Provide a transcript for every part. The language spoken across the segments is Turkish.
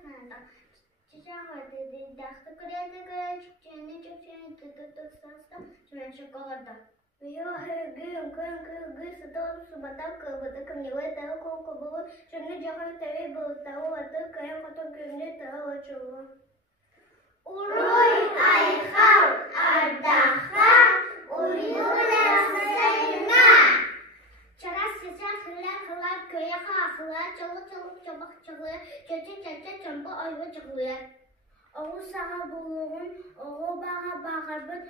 снада. Чичахвати дахта курята куря чукчени тутутусаста чумен шоколада. Я гы сатал субата кабата камнева тау кокобу чумен жахан тави болтау ата кая хото гүнне тау ачула. Уруй айхау ардаха уйнуласына. Чарас сесер хылар köye хахылар чолuk чабак чыгы чөчө чамбы айбы чыгылар. Оғу саға болуғын, оғу баға бағарбыт,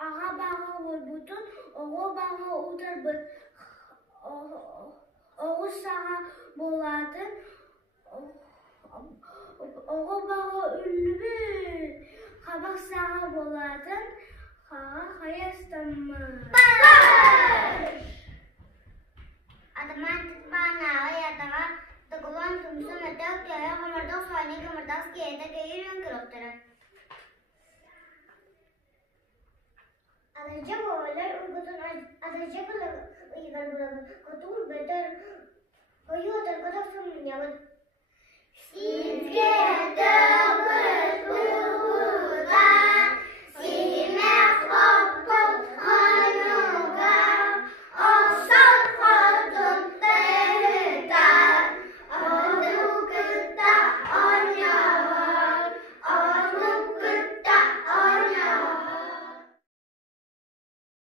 аға баға ойбутын, оғу баға ұтарбыт. Оғу саға болатын, оғу баға үлбіт. Қабақ саға болатын, қаға қаястамы. Adamın tıkbağına ayadağa tıkılan tümsün ötök köye kımırdak soğanı kımırdak skiyede geyirün kırıktırı. Adacak oğullar uygutun adacak uygar bırakın. Kutur beter uyuyor kadak sımın yavud. Sizge tıkbır